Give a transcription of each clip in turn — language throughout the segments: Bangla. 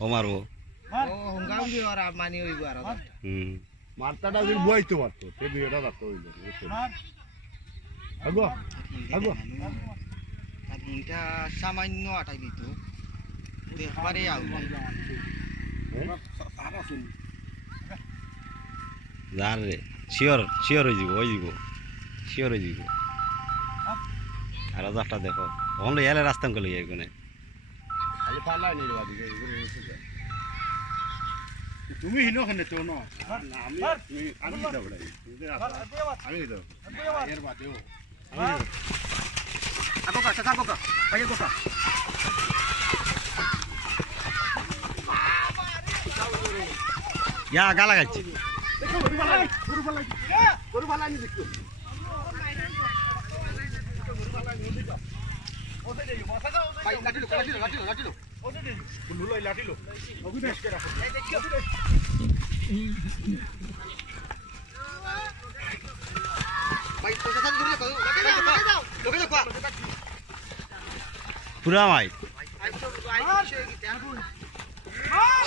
ও মারবো মারতাটা বইতে পারতো সে বিয়েটা রাখতে হইল আগো আগো এটা সামান্য আটাই দিত একবারে যার রে শিওর শিওর হয়ে যাব শিওর হয়ে যাব আর রাস্তা দেখো ওখানে এলে রাস্তা করে লিয়ে এখানে খালি পালাই নিয়ে বাদি তুমি হিনো খানে তো না আমি আমি দাও ভাই আমি দাও এর বাদেও আগো কা আগো কা ভাই আগো কা ইয়া গালা গাইছে গরু ভালাই নি দেখো ভাই লাঠিলো লুলাই লাঠিলো অভিনেশ কে রাখো ভাই তো সাথে জুড়ে কো লোকে দাও পুরা মাই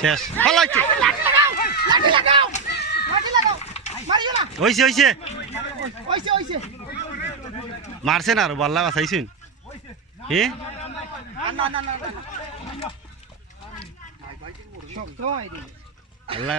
শেষ লাঠি লাগাও মারিও না হইছে হইছে ওইছে মারছে না আর বল্লা বাসাইছেন হে না আল্লাহ